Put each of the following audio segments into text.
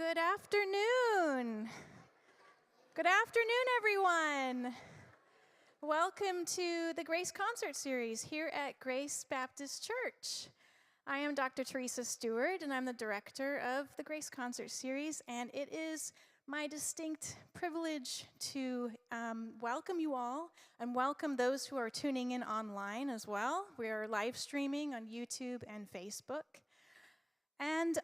Good afternoon. Good afternoon, everyone. Welcome to the Grace Concert Series here at Grace Baptist Church. I am Dr. Teresa Stewart, and I'm the director of the Grace Concert Series, and it is my distinct privilege to welcome you all and welcome those who are tuning in online as well. We are live streaming on YouTube and Facebook. And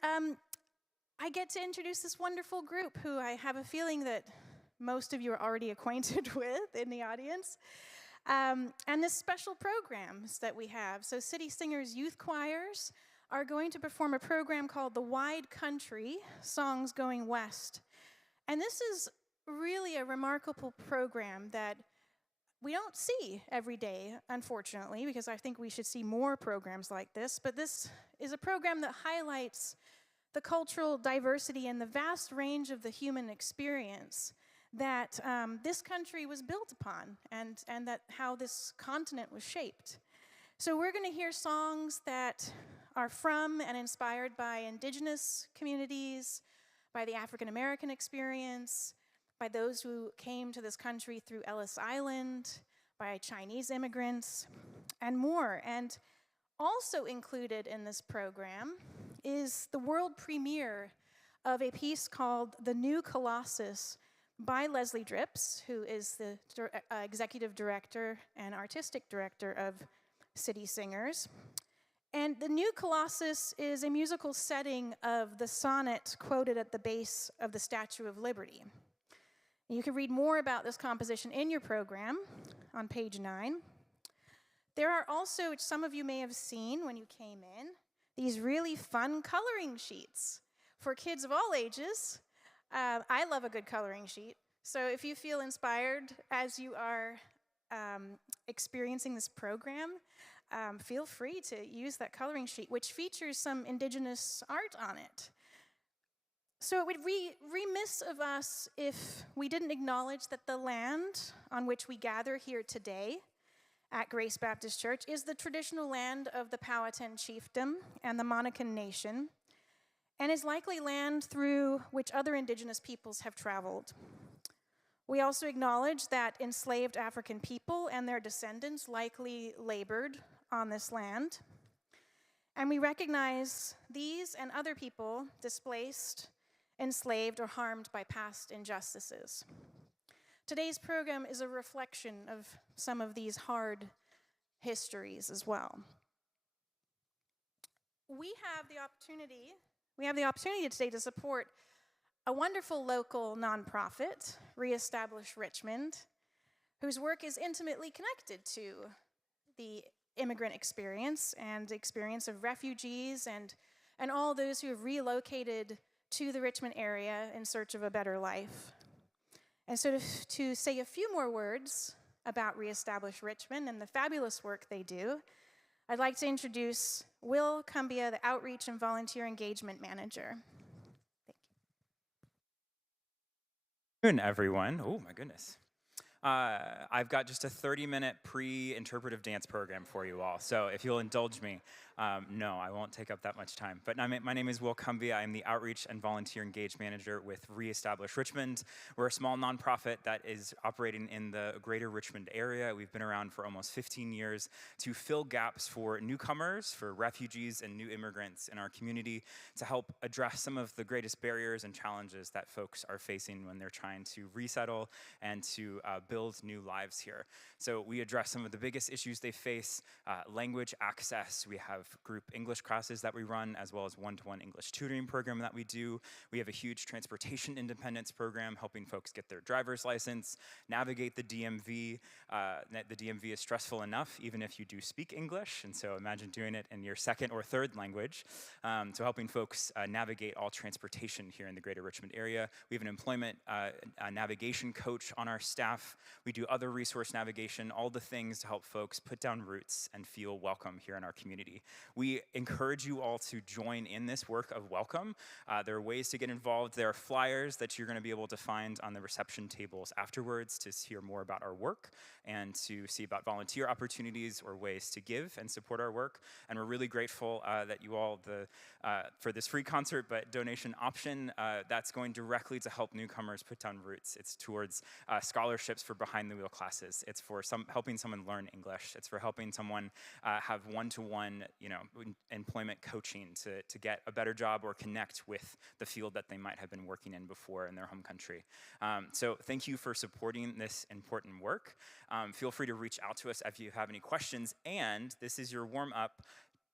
I get to introduce this wonderful group who I have a feeling that most of you are already acquainted with in the audience. And this special programs that we have. So City Singers Youth Choirs are going to perform a program called The Wide Country, Songs Going West. And this is really a remarkable program that we don't see every day, unfortunately, because I think we should see more programs like this. But this is a program that highlights the cultural diversity and the vast range of the human experience that this country was built upon and that how this continent was shaped. So we're going to hear songs that are from and inspired by indigenous communities, by the African American experience, by those who came to this country through Ellis Island, by Chinese immigrants, and more. And also included in this program is the world premiere of a piece called The New Colossus by Leslie Dripps, who is the executive director and artistic director of City Singers. And The New Colossus is a musical setting of the sonnet quoted at the base of the Statue of Liberty. You can read more about this composition in your program on page 9. There are also, which some of you may have seen when you came in, these really fun coloring sheets for kids of all ages. I love a good coloring sheet. So if you feel inspired as you are experiencing this program, feel free to use that coloring sheet, which features some indigenous art on it. So it would be remiss of us if we didn't acknowledge that the land on which we gather here today at Grace Baptist Church is the traditional land of the Powhatan Chiefdom and the Monacan Nation, and is likely land through which other indigenous peoples have traveled. We also acknowledge that enslaved African people and their descendants likely labored on this land, and we recognize these and other people displaced, enslaved, or harmed by past injustices. Today's program is a reflection of some of these hard histories as well. We have the opportunity today to support a wonderful local nonprofit, Reestablish Richmond, whose work is intimately connected to the immigrant experience and the experience of refugees and all those who have relocated to the Richmond area in search of a better life. And so to say a few more words about Reestablish Richmond and the fabulous work they do, I'd like to introduce Will Cumbia, the Outreach and Volunteer Engagement Manager. Thank you. Good afternoon, everyone. Oh, my goodness. I've got just a 30-minute pre-interpretive dance program for you all, so if you'll indulge me, no, I won't take up that much time. But my name is Will Cumbia. I'm the Outreach and Volunteer Engagement Manager with Reestablish Richmond. We're a small nonprofit that is operating in the greater Richmond area. We've been around for almost 15 years to fill gaps for newcomers, for refugees, and new immigrants in our community to help address some of the greatest barriers and challenges that folks are facing when they're trying to resettle and to build new lives here. So we address some of the biggest issues they face, language access. We have group English classes that we run, as well as one-to-one English tutoring program that we do. We have a huge transportation independence program helping folks get their driver's license, navigate the DMV. The DMV is stressful enough, even if you do speak English, and so imagine doing it in your second or third language. So helping folks navigate all transportation here in the greater Richmond area. We have an employment navigation coach on our staff. We do other resource navigation, all the things to help folks put down roots and feel welcome here in our community. We encourage you all to join in this work of welcome. There are ways to get involved. There are flyers that you're going to be able to find on the reception tables afterwards to hear more about our work and to see about volunteer opportunities or ways to give and support our work. And we're really grateful that you all, for this free concert but donation option, that's going directly to help newcomers put down roots. It's towards scholarships for behind the wheel classes. It's for helping someone learn English. It's for helping someone have one-to-one, employment coaching to get a better job or connect with the field that they might have been working in before in their home country. So thank you for supporting this important work. Feel free to reach out to us if you have any questions, and this is your warm-up.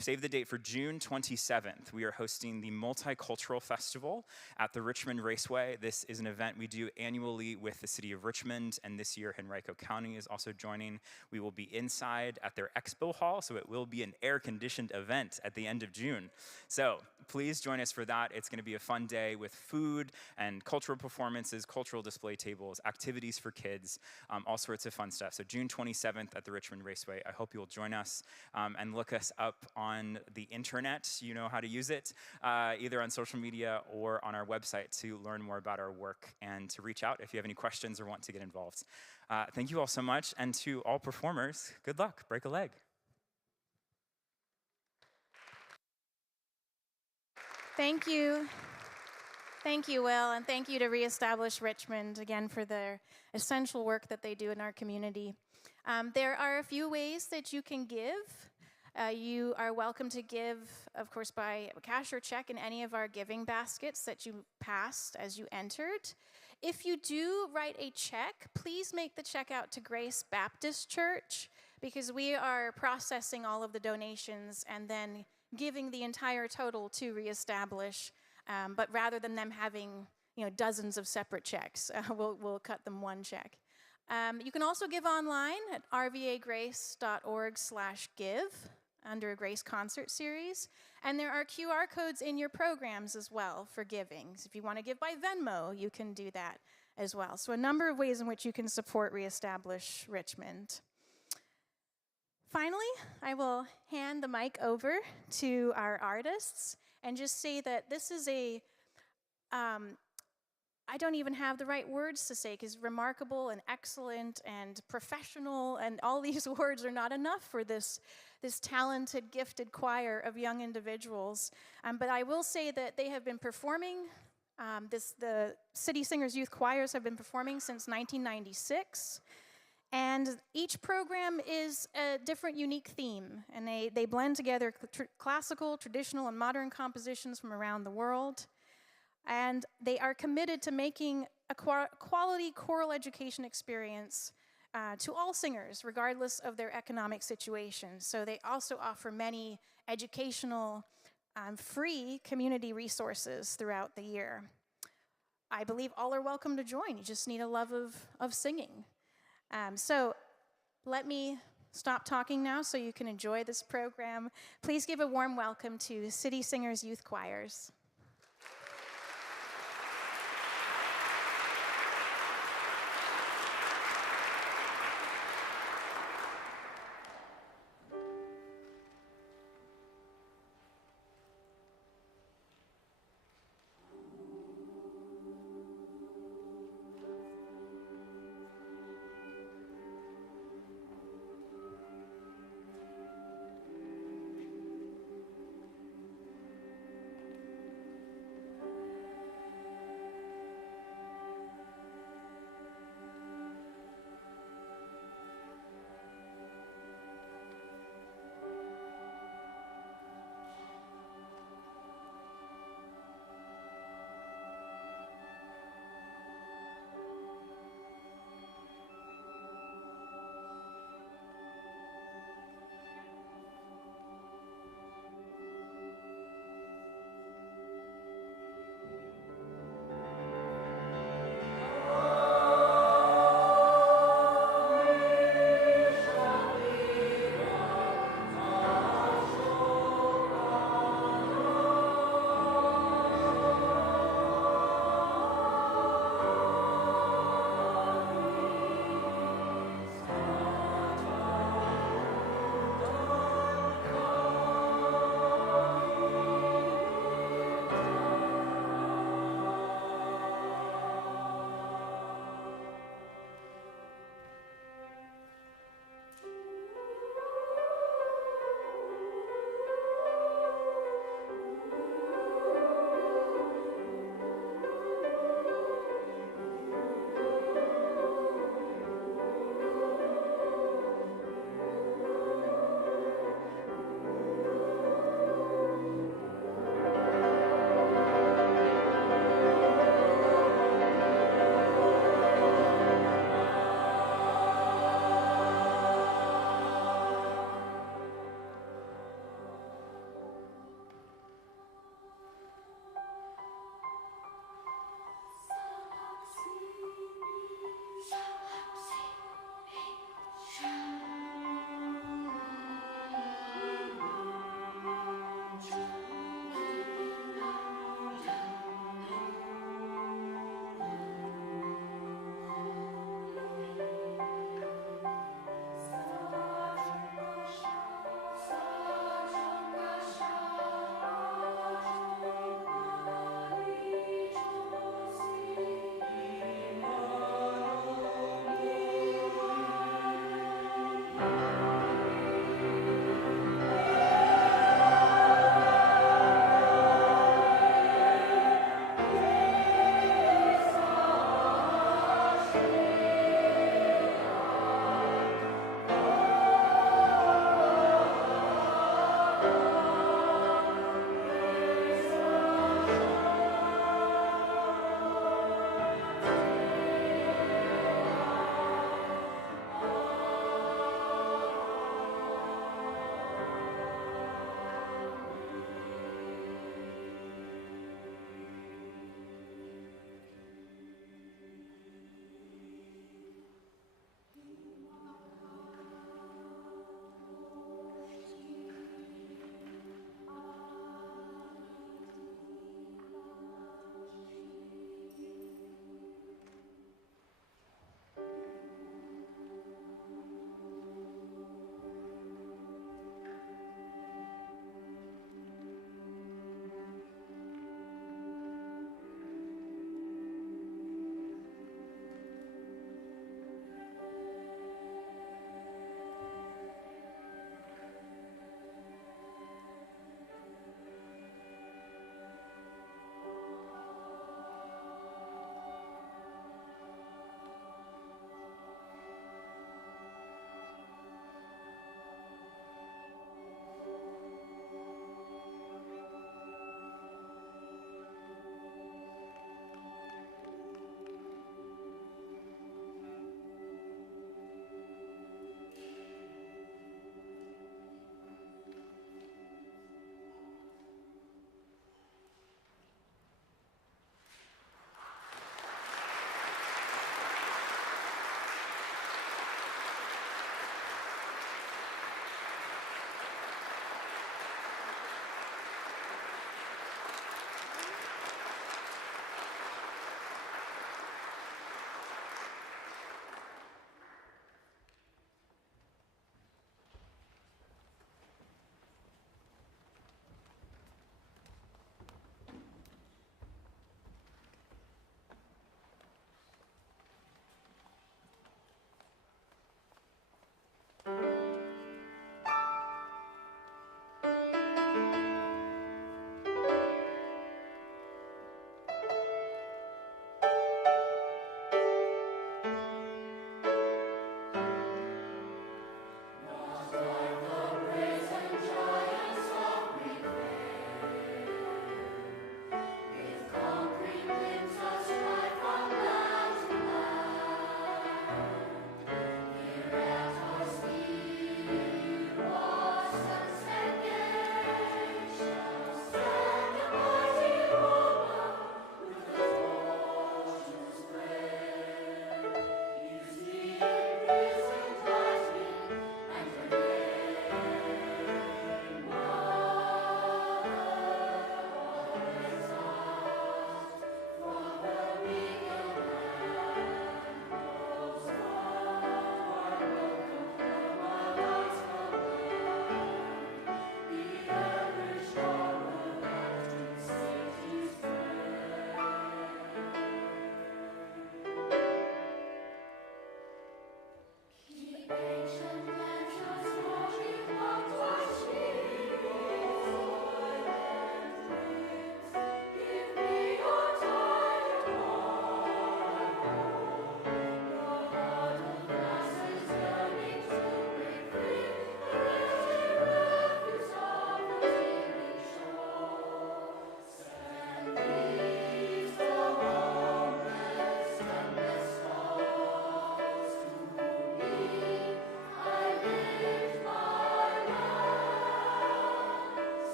Save the date for June 27th. We are hosting the Multicultural Festival at the Richmond Raceway. This is an event we do annually with the city of Richmond, and this year Henrico County is also joining. We will be inside at their expo hall, so it will be an air-conditioned event at the end of June. So please join us for that. It's going to be a fun day with food and cultural performances, cultural display tables, activities for kids, all sorts of fun stuff. So June 27th at the Richmond Raceway. I hope you'll join us and look us up on the internet. You know how to use it, either on social media or on our website to learn more about our work and to reach out if you have any questions or want to get involved. Thank you all so much, and to all performers, good luck. Break a leg. Thank you. Thank you, Will, and thank you to Reestablish Richmond, again, for their essential work that they do in our community. There are a few ways that you can give. You are welcome to give, of course, by cash or check in any of our giving baskets that you passed as you entered. If you do write a check, please make the check out to Grace Baptist Church, because we are processing all of the donations and then giving the entire total to Reestablish. But rather than them having dozens of separate checks, we'll cut them one check. You can also give online at rvagrace.org/give. under a Grace Concert Series. And there are QR codes in your programs as well for giving. So if you want to give by Venmo, you can do that as well. So a number of ways in which you can support Reestablish Richmond. Finally, I will hand the mic over to our artists and just say that this is I don't even have the right words to say, because remarkable and excellent and professional and all these words are not enough for this talented, gifted choir of young individuals. But I will say that they have been performing, the City Singers Youth Choirs have been performing since 1996. And each program is a different, unique theme. And they blend together classical, traditional, and modern compositions from around the world. And they are committed to making a quality choral education experience to all singers, regardless of their economic situation. So they also offer many educational, free community resources throughout the year. I believe all are welcome to join. You just need a love of singing. So let me stop talking now so you can enjoy this program. Please give a warm welcome to City Singers Youth Choirs.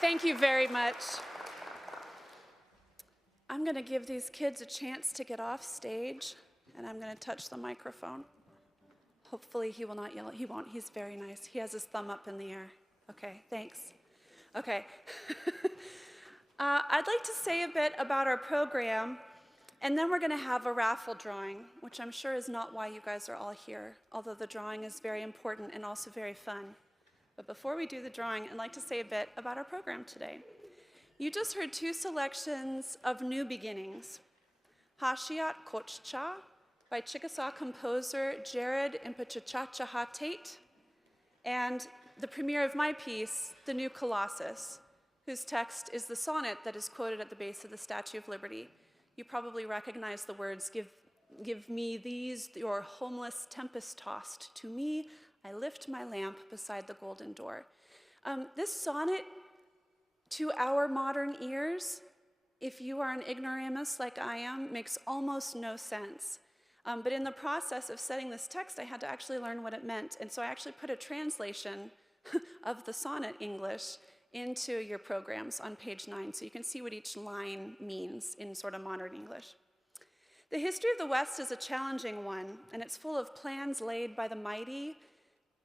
Thank you very much. I'm going to give these kids a chance to get off stage, and I'm going to touch the microphone. Hopefully he will not yell. He won't. He's very nice. He has his thumb up in the air. Okay, thanks. Okay. I'd like to say a bit about our program, and then we're going to have a raffle drawing, which I'm sure is not why you guys are all here, although the drawing is very important and also very fun. But before we do the drawing, I'd like to say a bit about our program today. You just heard two selections of New Beginnings, Hashiat Kochcha by Chickasaw composer Jared Impechachaha Tate, and the premiere of my piece, The New Colossus, whose text is the sonnet that is quoted at the base of the Statue of Liberty. You probably recognize the words, give me these, your homeless tempest-tossed. To me, I lift my lamp beside the golden door. This sonnet, to our modern ears, if you are an ignoramus like I am, makes almost no sense. But in the process of setting this text, I had to actually learn what it meant. And so I actually put a translation of the sonnet English into your programs on page 9, so you can see what each line means in sort of modern English. The history of the West is a challenging one, and it's full of plans laid by the mighty,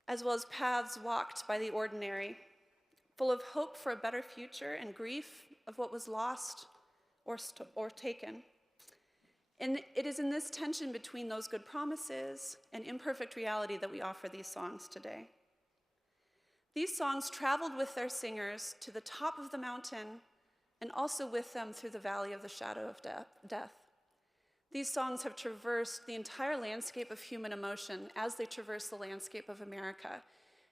as well as paths walked by the ordinary. full of hope for a better future and grief of what was lost or taken. And it is in this tension between those good promises and imperfect reality that we offer these songs today. These songs traveled with their singers to the top of the mountain and also with them through the valley of the shadow of death. These songs have traversed the entire landscape of human emotion as they traverse the landscape of America.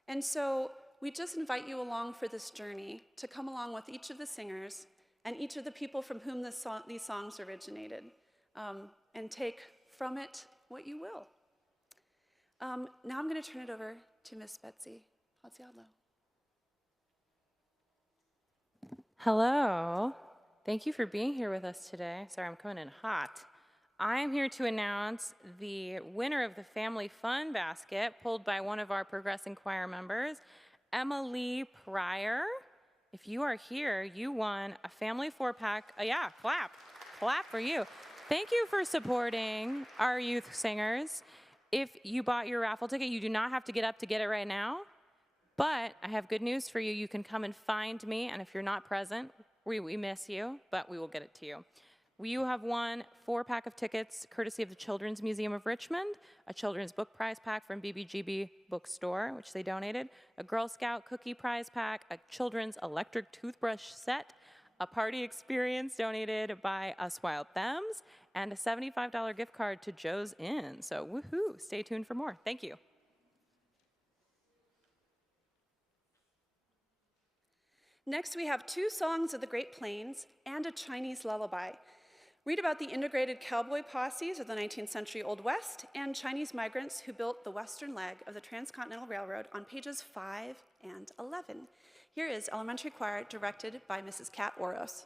And so we just invite you along for this journey to come along with each of the singers and each of the people from whom these songs originated, and take from it what you will. Now I'm going to turn it over to Miss Betsy Pozziadlo. Hello. Thank you for being here with us today. Sorry, I'm coming in hot. I'm here to announce the winner of the Family Fun Basket, pulled by one of our Progressing Choir members, Emily Pryor. If you are here, you won a family 4-pack. Yeah, clap. Clap for you. Thank you for supporting our youth singers. If you bought your raffle ticket, you do not have to get up to get it right now. But I have good news for you. You can come and find me, and if you're not present, we miss you, but we will get it to you. You have won 4-pack of tickets courtesy of the Children's Museum of Richmond, a children's book prize pack from BBGB Bookstore, which they donated, a Girl Scout cookie prize pack, a children's electric toothbrush set, a party experience donated by Us Wild Thems, and a $75 gift card to Joe's Inn. So woohoo, stay tuned for more. Thank you. Next, we have 2 songs of the Great Plains and a Chinese lullaby. Read about the integrated cowboy posses of the 19th century Old West and Chinese migrants who built the western leg of the Transcontinental Railroad on pages 5 and 11. Here is Elementary Choir, directed by Mrs. Kat Oros.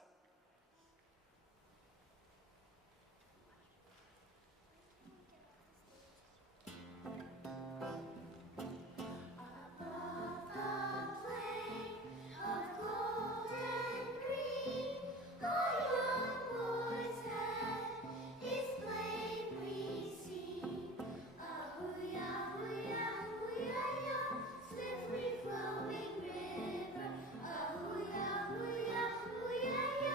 Swiftly flowing river, oh yeah,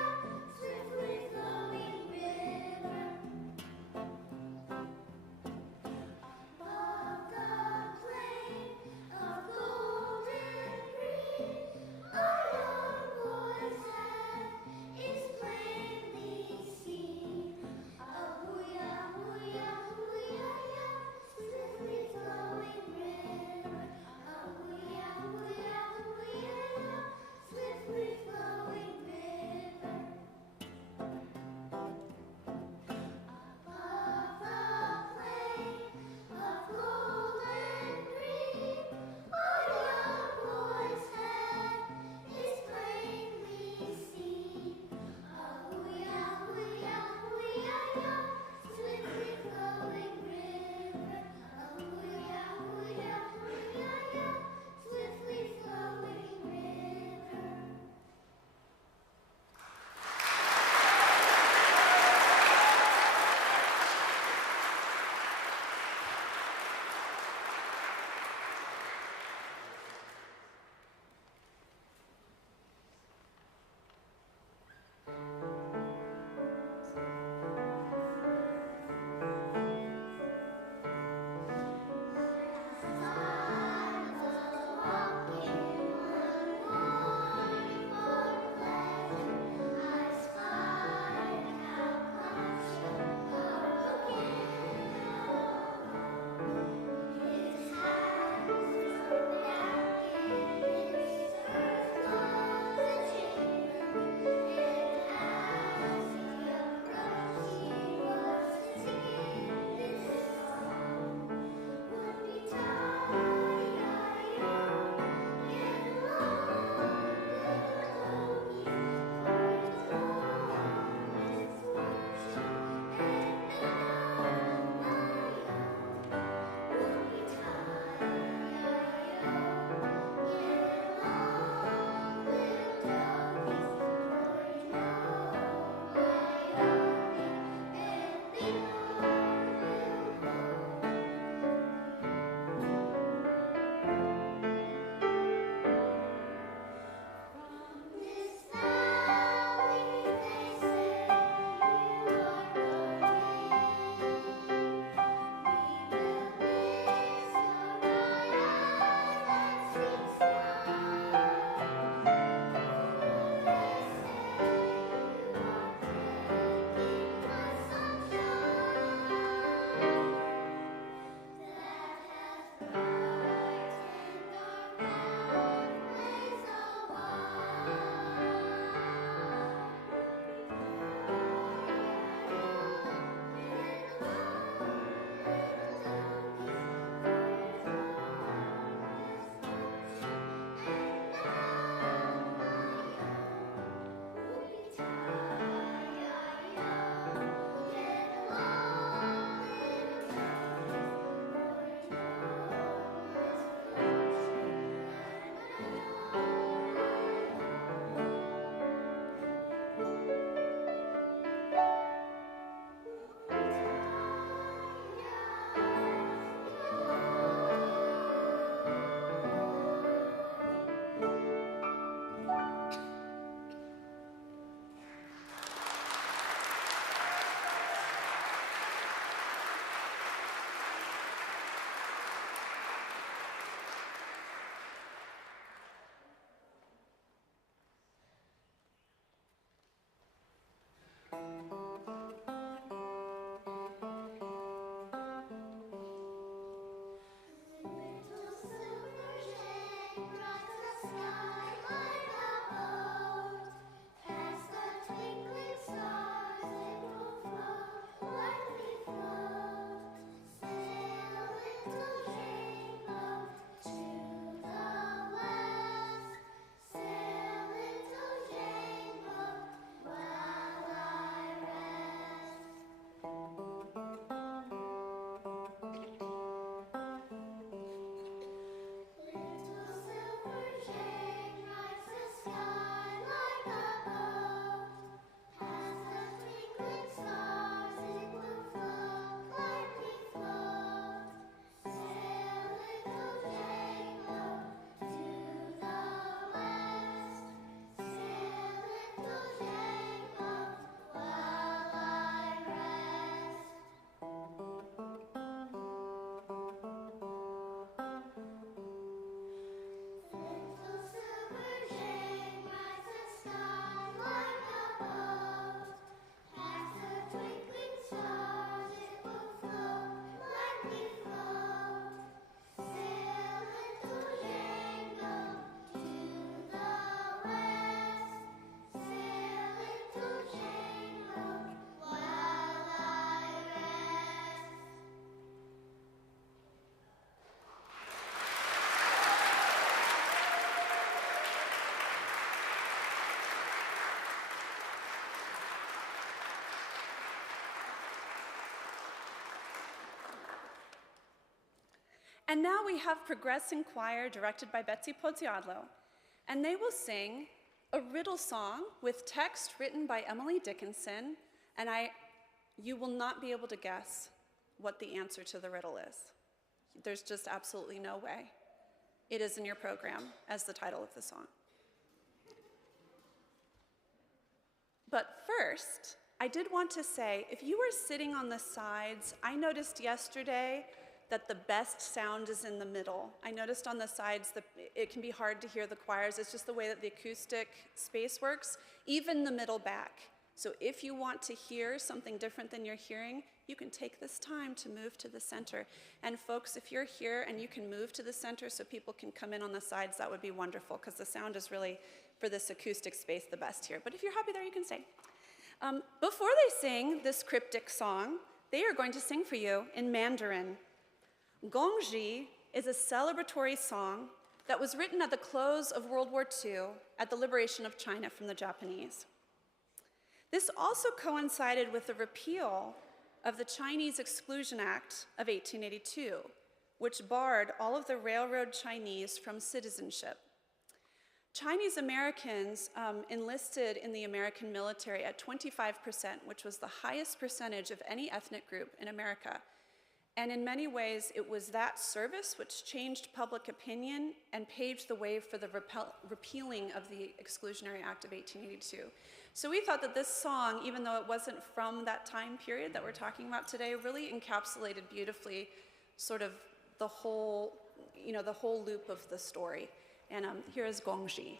And now we have Progressing Choir directed by Betsy Pozziadlo, and they will sing a riddle song with text written by Emily Dickinson, and you will not be able to guess what the answer to the riddle is. There's just absolutely no way. It is in your program as the title of the song. But first, I did want to say, if you were sitting on the sides, I noticed yesterday that the best sound is in the middle. I noticed on the sides that it can be hard to hear the choirs. It's just the way that the acoustic space works, even the middle back. So if you want to hear something different than you're hearing, you can take this time to move to the center. And folks, if you're here and you can move to the center so people can come in on the sides, that would be wonderful, because the sound is really, for this acoustic space, the best here. But if you're happy there, you can stay. Before they sing this cryptic song, they are going to sing for you in Mandarin. Gongji is a celebratory song that was written at the close of World War II at the liberation of China from the Japanese. This also coincided with the repeal of the Chinese Exclusion Act of 1882, which barred all of the railroad Chinese from citizenship. Chinese Americans enlisted in the American military at 25%, which was the highest percentage of any ethnic group in America. And in many ways, it was that service which changed public opinion and paved the way for the repealing of the Exclusionary Act of 1882. So we thought that this song, even though it wasn't from that time period that we're talking about today, really encapsulated beautifully sort of the whole loop of the story. And here is Gongji.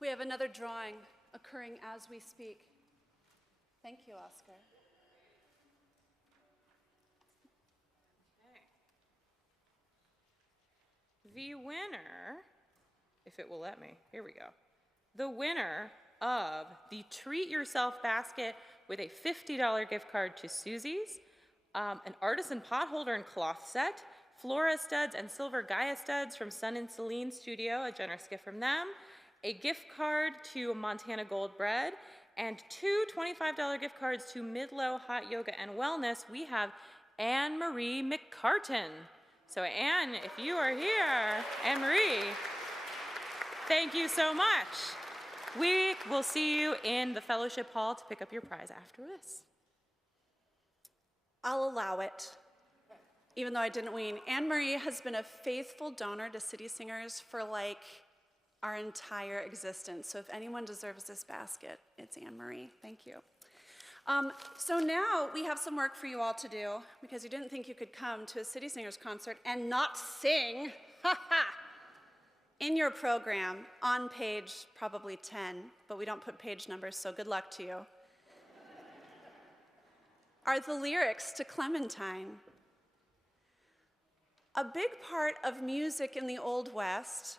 We have another drawing occurring as we speak. Thank you, Oscar. The winner, if it will let me, here we go. The winner of the Treat Yourself basket with a $50 gift card to Susie's, an artisan pot holder and cloth set, Flora studs and silver Gaia studs from Sun and Celine Studio, a generous gift from them, a gift card to Montana Gold Bread, and two $25 gift cards to Midlow Hot Yoga and Wellness. We have Anne-Marie McCartan. So Anne, if you are here, Anne-Marie, thank you so much. We will see you in the fellowship hall to pick up your prize after this. I'll allow it, even though I didn't win. Anne-Marie has been a faithful donor to City Singers for like our entire existence. So if anyone deserves this basket, it's Anne-Marie. Thank you. So now we have some work for you all to do because you didn't think you could come to a City Singers concert and not sing. In your program, on page probably 10, but we don't put page numbers, so good luck to you, are the lyrics to Clementine. A big part of music in the Old West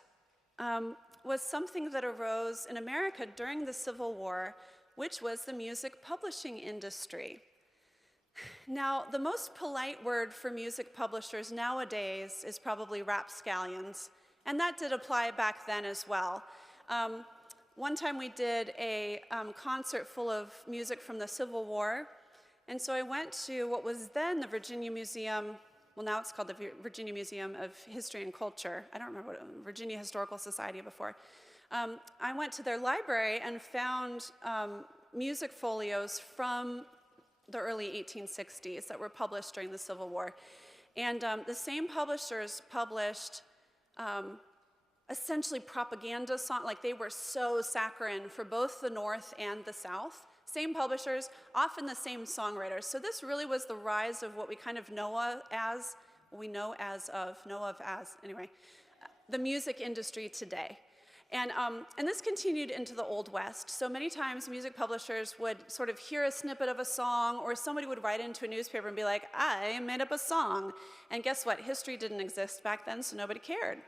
was something that arose in America during the Civil War, which was the music publishing industry. Now, the most polite word for music publishers nowadays is probably rapscallions, and that did apply back then as well. One time we did a concert full of music from the Civil War, and so I went to what was then the Virginia Museum, well now it's called the Virginia Museum of History and Culture. I don't remember what, Virginia Historical Society before. I went to their library and found music folios from the early 1860s that were published during the Civil War. And the same publishers published essentially propaganda songs, like they were so saccharine for both the North and the South. Same publishers, often the same songwriters. So this really was the rise of what we kind of know as, the music industry today. And this continued into the Old West. So many times music publishers would sort of hear a snippet of a song, or somebody would write into a newspaper and be like, I made up a song. And guess what? History didn't exist back then, so nobody cared.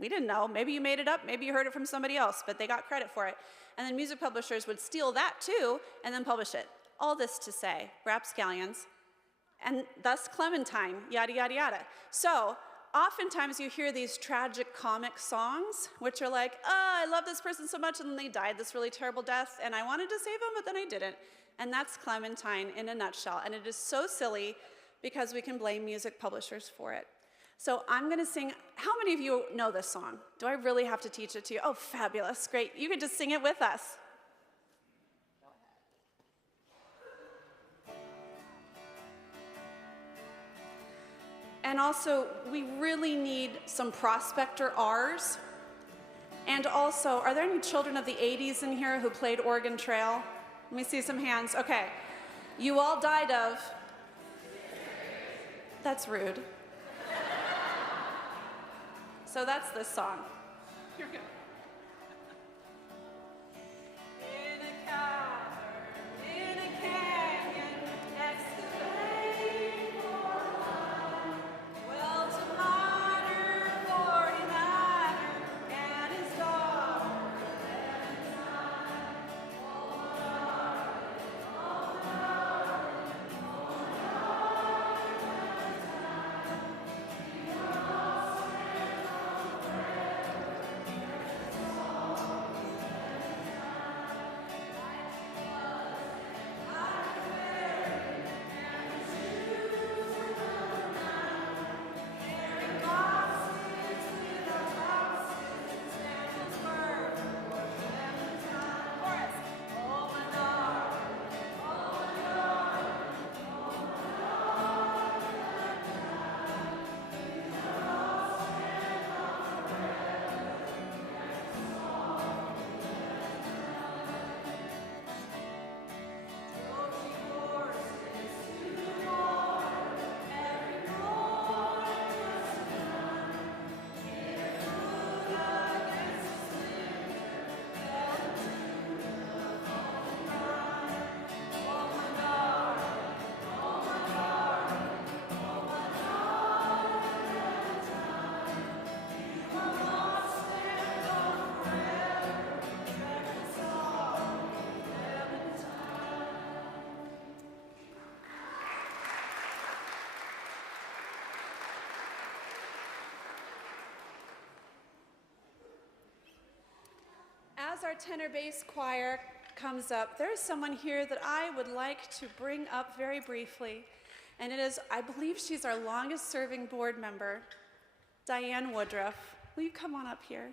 We didn't know. Maybe you made it up, maybe you heard it from somebody else, but they got credit for it. And then music publishers would steal that too, and then publish it. All this to say, rapscallions, and thus Clementine, yada, yada, yada. So, oftentimes you hear these tragic comic songs, which are like, oh, I love this person so much, and then they died this really terrible death, and I wanted to save them, but then I didn't. And that's Clementine in a nutshell. And it is so silly because we can blame music publishers for it. So I'm gonna sing, how many of you know this song? Do I really have to teach it to you? Oh, fabulous, great. You can just sing it with us. And also, we really need some prospector R's. And also, are there any children of the 80s in here who played Oregon Trail? Let me see some hands. Okay. You all died of? That's rude. So that's this song. Here we go. In a cavern, in a canyon, excavate for life. Well, to miner, 49er, and his daughter, and as our tenor bass choir comes up, there's someone here that I would like to bring up very briefly. And it is, I believe she's our longest serving board member, Diane Woodruff. Will you come on up here?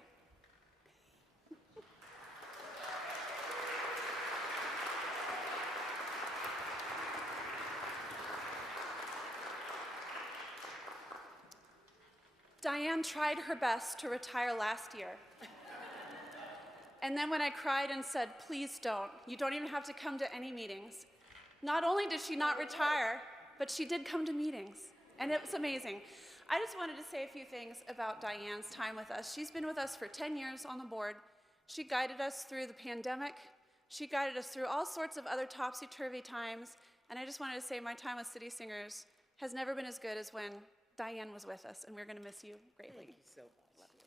Diane tried her best to retire last year. And then when I cried and said, please don't, you don't even have to come to any meetings. Not only did she not retire, but she did come to meetings, and it was amazing. I just wanted to say a few things about Diane's time with us. She's been with us for 10 years on the board. She guided us through the pandemic. She guided us through all sorts of other topsy-turvy times, and I just wanted to say my time with City Singers has never been as good as when Diane was with us, and we're going to miss you greatly. Thank you so much. Love you.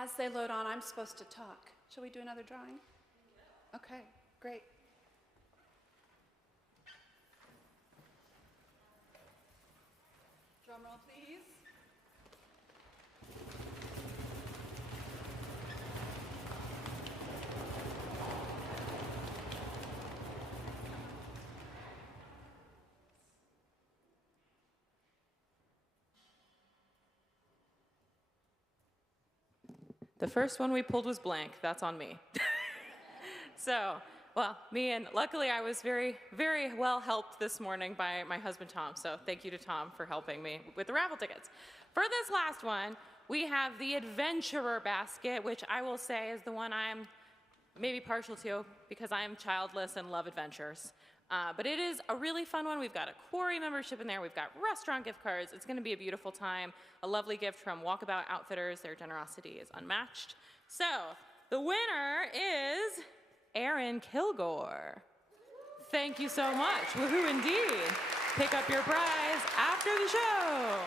As they load on, I'm supposed to talk. Shall we do another drawing? Okay, great. Drum roll, please. The first one we pulled was blank. That's on me. Luckily I was very, very well helped this morning by my husband, Tom. So thank you to Tom for helping me with the raffle tickets. For this last one, we have the Adventurer basket, which I will say is the one I'm maybe partial to because I am childless and love adventures. But it is a really fun one. We've got a quarry membership in there. We've got restaurant gift cards. It's going to be a beautiful time. A lovely gift from Walkabout Outfitters. Their generosity is unmatched. So the winner is Aaron Kilgore. Thank you so much. Woohoo indeed. Pick up your prize after the show.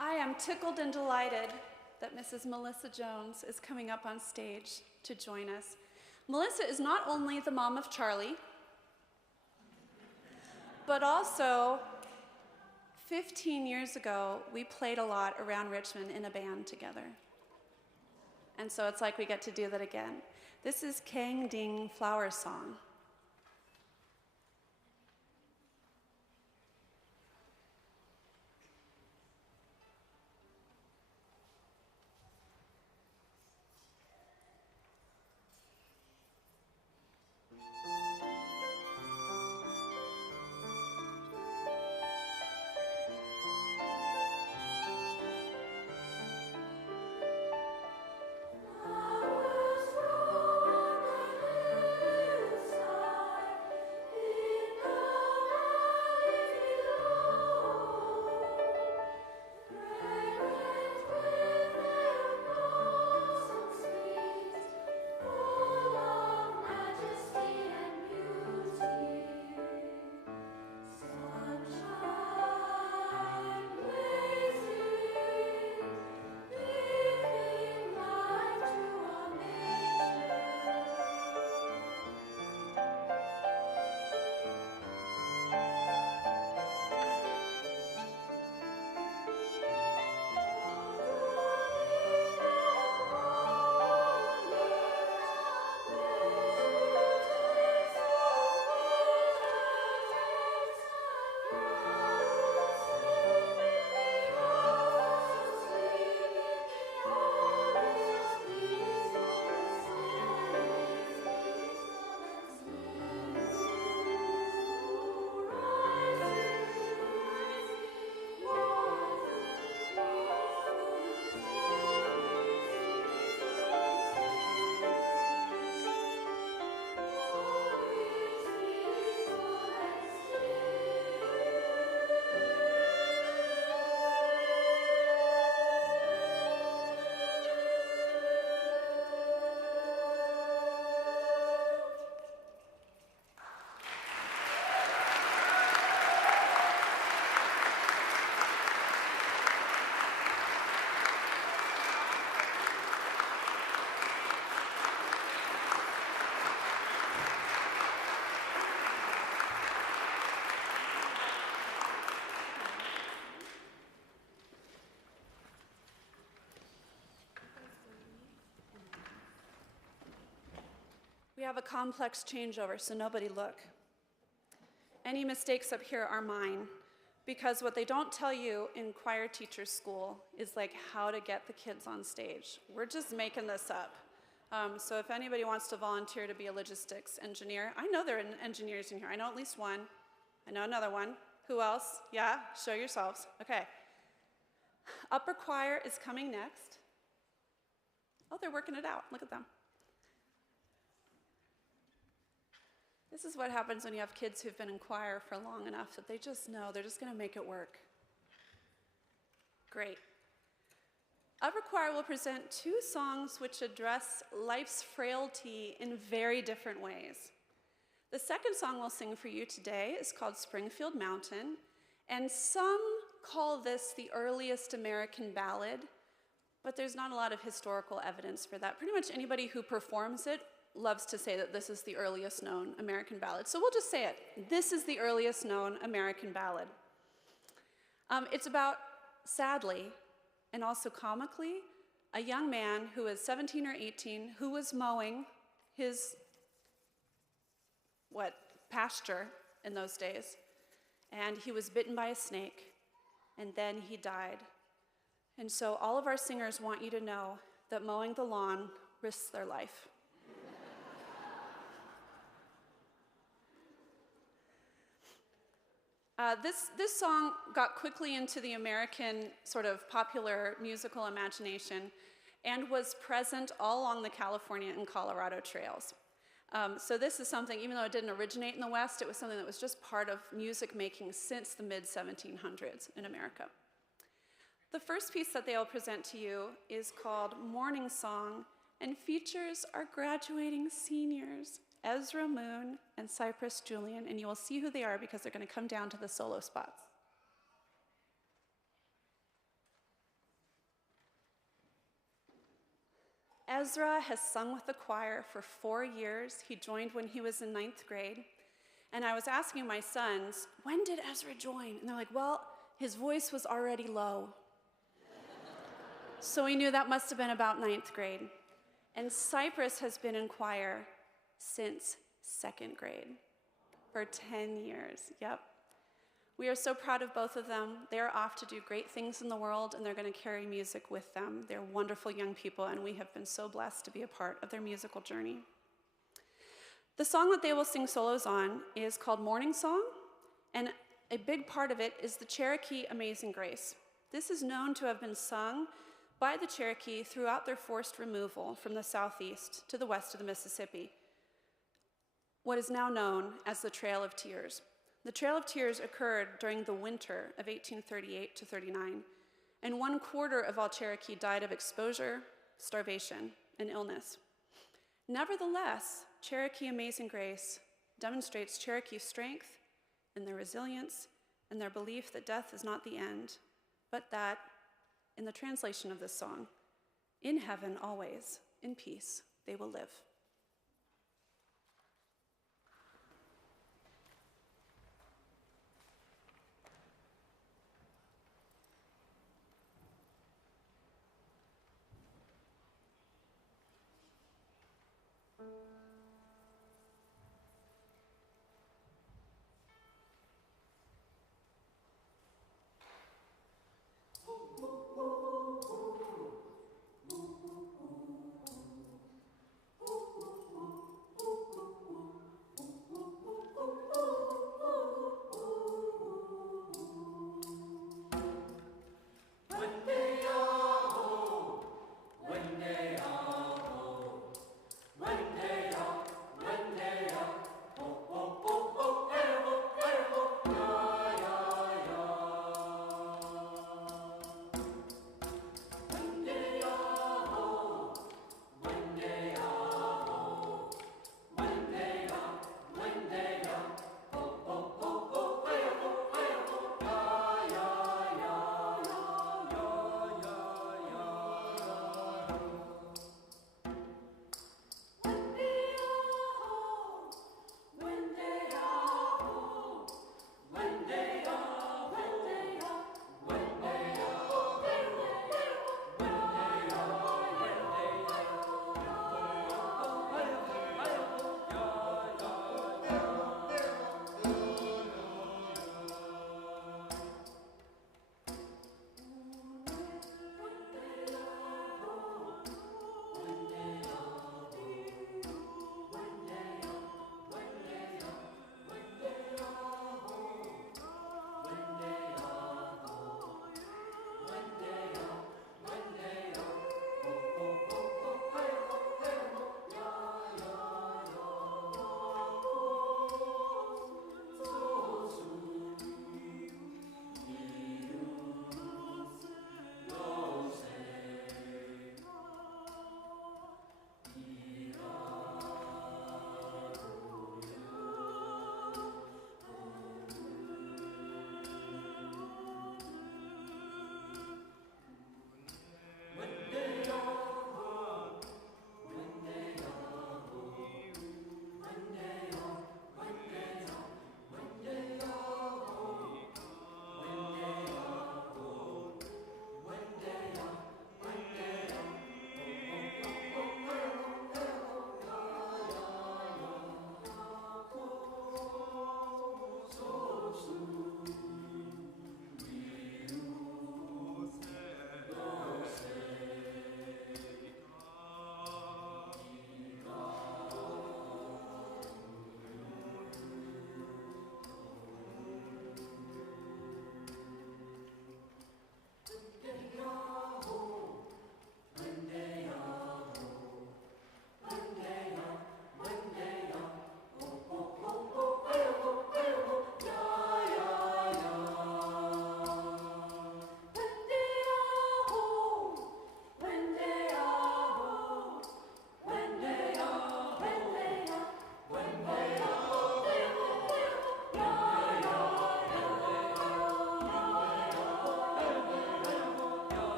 I am tickled and delighted that Mrs. Melissa Jones is coming up on stage to join us. Melissa is not only the mom of Charlie, but also 15 years ago, we played a lot around Richmond in a band together. And so it's like we get to do that again. This is Kang Ding Flower Song. Flowers from the hillside. We have a complex changeover, so nobody look. Any mistakes up here are mine, because what they don't tell you in choir teacher school is like how to get the kids on stage. We're just making this up. So if anybody wants to volunteer to be a logistics engineer, I know there are engineers in here. I know at least one. I know another one. Who else? Yeah, show yourselves. Okay. Upper choir is coming next. Oh, they're working it out. Look at them. This is what happens when you have kids who've been in choir for long enough that they just know they're just going to make it work. Great. Upper choir will present two songs which address life's frailty in very different ways. The second song we'll sing for you today is called Springfield Mountain, and some call this the earliest American ballad, but there's not a lot of historical evidence for that. Pretty much anybody who performs it loves to say that this is the earliest known American ballad. So we'll just say it. This is the earliest known American ballad. It's about, sadly, and also comically, a young man who was 17 or 18 who was mowing his, pasture in those days. And he was bitten by a snake, and then he died. And so all of our singers want you to know that mowing the lawn risks their life. This song got quickly into the American sort of popular musical imagination and was present all along the California and Colorado trails. So this is something, even though it didn't originate in the West, it was something that was just part of music making since the mid-1700s in America. The first piece that they'll present to you is called Morning Song and features our graduating seniors, Ezra Moon and Cypress Julian, and you will see who they are because they're going to come down to the solo spots. Ezra has sung with the choir for 4 years. He joined when he was in 9th grade. And I was asking my sons, when did Ezra join? And they're like, well, his voice was already low. So we knew that must have been about 9th grade. And Cypress has been in choir since 2nd grade for 10 years. Yep. We are so proud of both of them. They're off to do great things in the world, and they're going to carry music with them. They're wonderful young people, and we have been so blessed to be a part of their musical journey. The song that they will sing solos on is called Morning Song, and a big part of it is the Cherokee Amazing Grace. This is known to have been sung by the Cherokee throughout their forced removal from the southeast to the west of the Mississippi, what is now known as the Trail of Tears. The Trail of Tears occurred during the winter of 1838 to 39, and 1/4 of all Cherokee died of exposure, starvation, and illness. Nevertheless, Cherokee Amazing Grace demonstrates Cherokee's strength and their resilience and their belief that death is not the end, but that, in the translation of this song, in heaven always, in peace, they will live.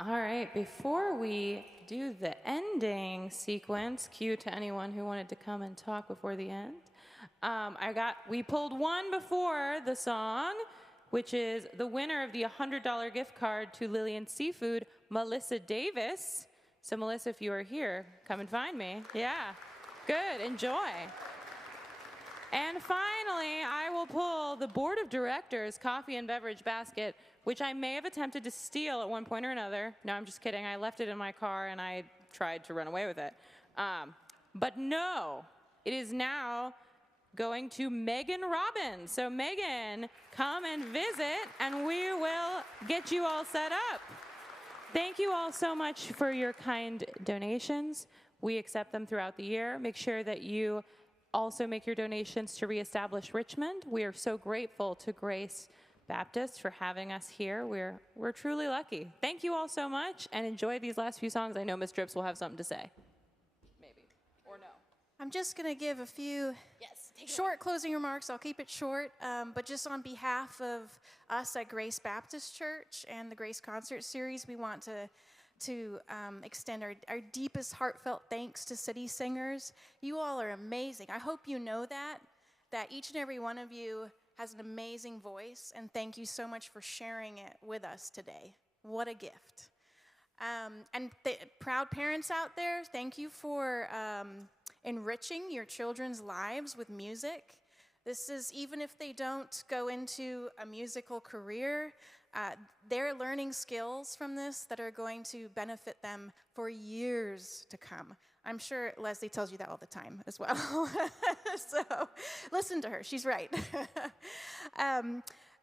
All right, before we do the ending sequence, cue to anyone who wanted to come and talk before the end. We pulled one before the song, which is the winner of the $100 gift card to Lillian Seafood, Melissa Davis. So Melissa, if you are here, come and find me. Yeah, good, enjoy. And finally, I will pull the Board of Directors coffee and beverage basket, which I may have attempted to steal at one point or another. No, I'm just kidding. I left it in my car and I tried to run away with it. But no, it is now going to Megan Robbins. So Megan, come and visit and we will get you all set up. Thank you all so much for your kind donations. We accept them throughout the year. Make sure that you also make your donations to Reestablish Richmond. We are so grateful to Grace Baptist for having us here. We're truly lucky. Thank you all so much and enjoy these last few songs. I know Miss Drips will have something to say. Maybe, or no. I'm just going to give a few short closing remarks. I'll keep it short, but just on behalf of us at Grace Baptist Church and the Grace Concert Series, we want to extend our deepest heartfelt thanks to City Singers. You all are amazing. I hope you know that each and every one of you has an amazing voice, and thank you so much for sharing it with us today. What a gift. And proud parents out there, thank you for enriching your children's lives with music. This is, even if they don't go into a musical career, they're learning skills from this that are going to benefit them for years to come. I'm sure Leslie tells you that all the time as well. So listen to her, she's right.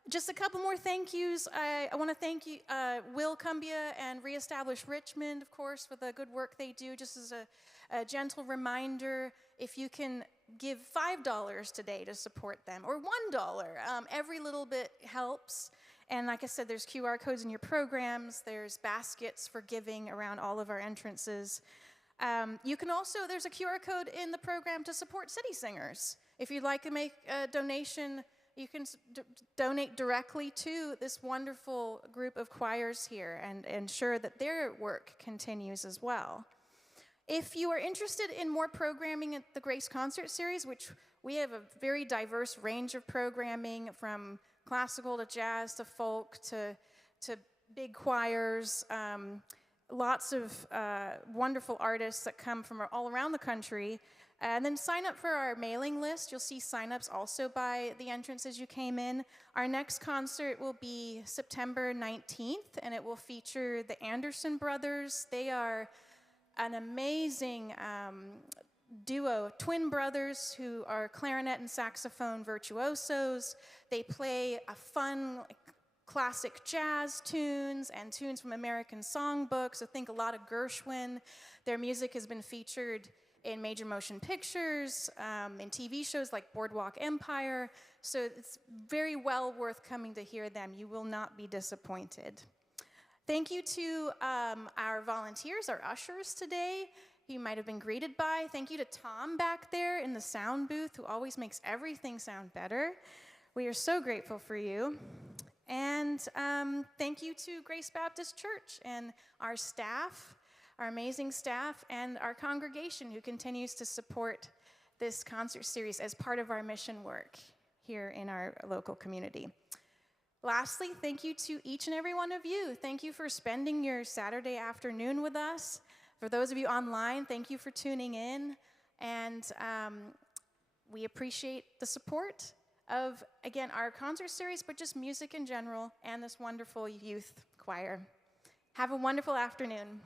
Just a couple more thank yous. I want to thank you, Will Cumbia and Reestablish Richmond, of course, for the good work they do. Just as a gentle reminder, if you can give $5 today to support them, or $1, every little bit helps. And like I said, there's QR codes in your programs. There's baskets for giving around all of our entrances. You can also, there's a QR code in the program to support City Singers. If you'd like to make a donation, you can donate directly to this wonderful group of choirs here and ensure that their work continues as well. If you are interested in more programming at the Grace Concert Series, which we have a very diverse range of programming, from classical to jazz to folk to big choirs, lots of wonderful artists that come from all around the country. And then sign up for our mailing list. You'll see sign-ups also by the entrance as you came in. Our next concert will be September 19th, and it will feature the Anderson Brothers. They are an amazing duo, twin brothers who are clarinet and saxophone virtuosos. They play a fun, classic jazz tunes and tunes from American songbooks. So think a lot of Gershwin. Their music has been featured in major motion pictures, in TV shows like Boardwalk Empire. So it's very well worth coming to hear them. You will not be disappointed. Thank you to our volunteers, our ushers today, who you might have been greeted by. Thank you to Tom back there in the sound booth, who always makes everything sound better. We are so grateful for you. And thank you to Grace Baptist Church and our staff, our amazing staff, and our congregation who continues to support this concert series as part of our mission work here in our local community. Lastly, thank you to each and every one of you. Thank you for spending your Saturday afternoon with us. For those of you online, thank you for tuning in. And we appreciate the support of, again, our concert series, but just music in general, and this wonderful youth choir. Have a wonderful afternoon.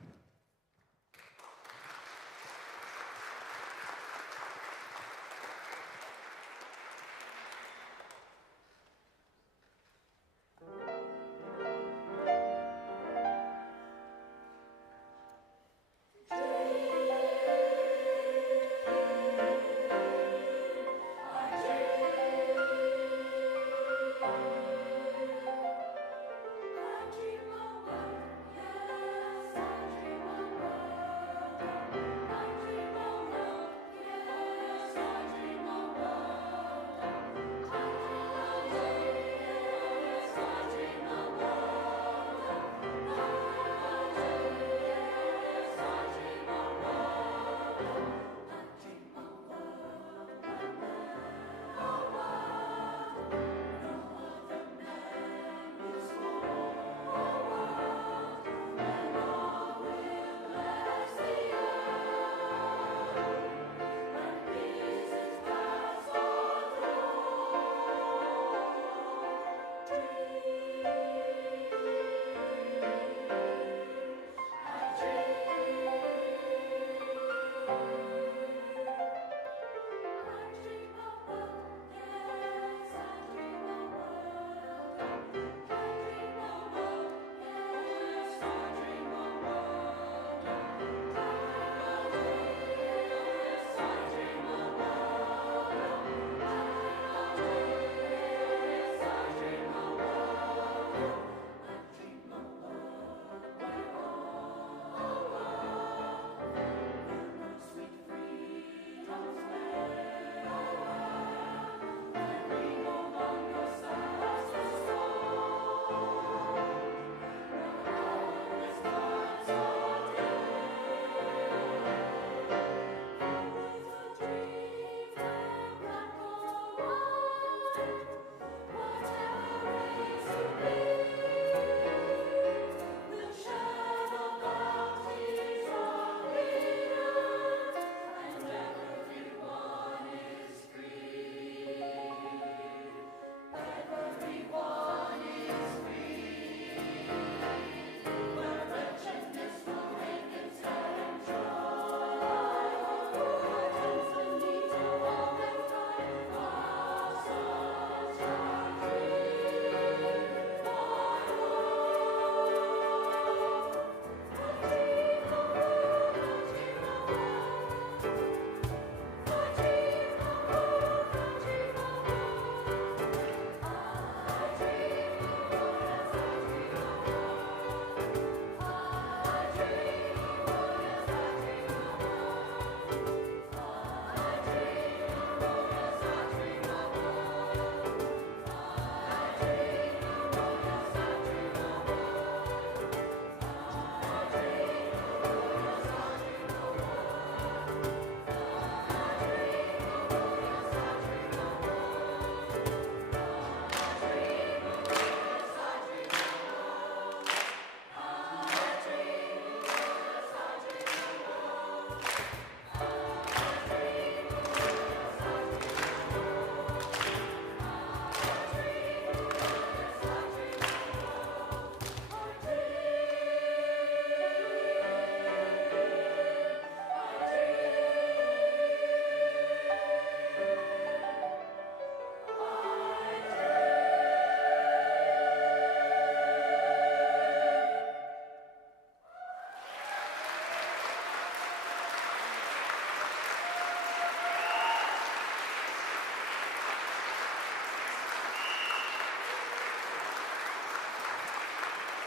I dream of what, yes, I dream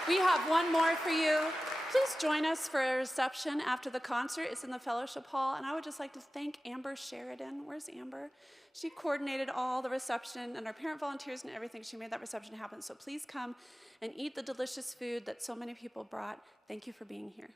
We have one more for you. Please join us for a reception after the concert. It's in the fellowship hall. And I would just like to thank Amber Sheridan. Where's Amber? She coordinated all the reception and our parent volunteers and everything. She made that reception happen. So please come and eat the delicious food that so many people brought. Thank you for being here.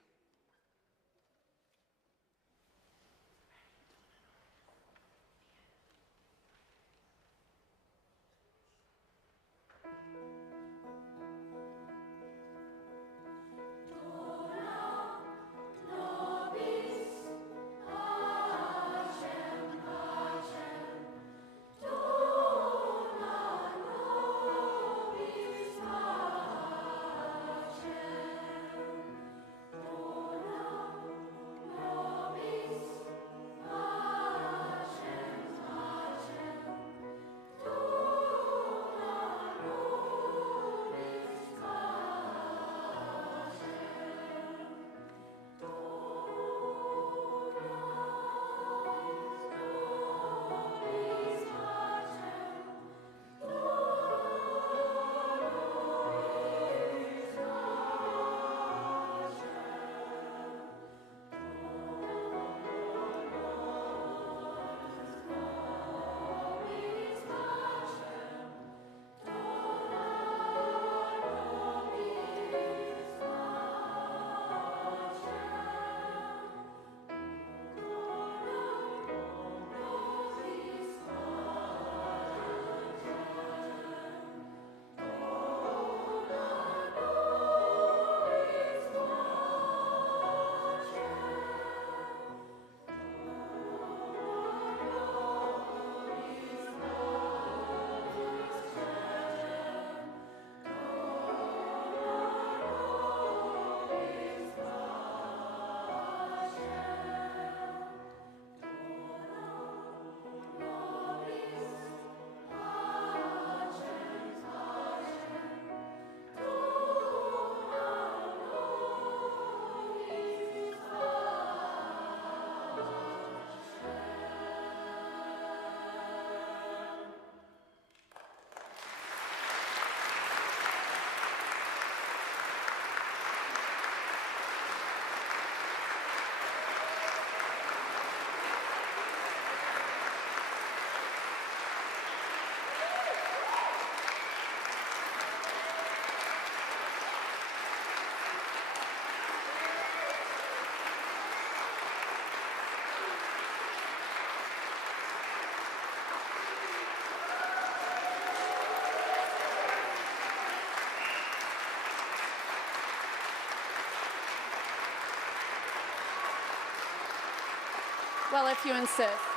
Well, if you insist.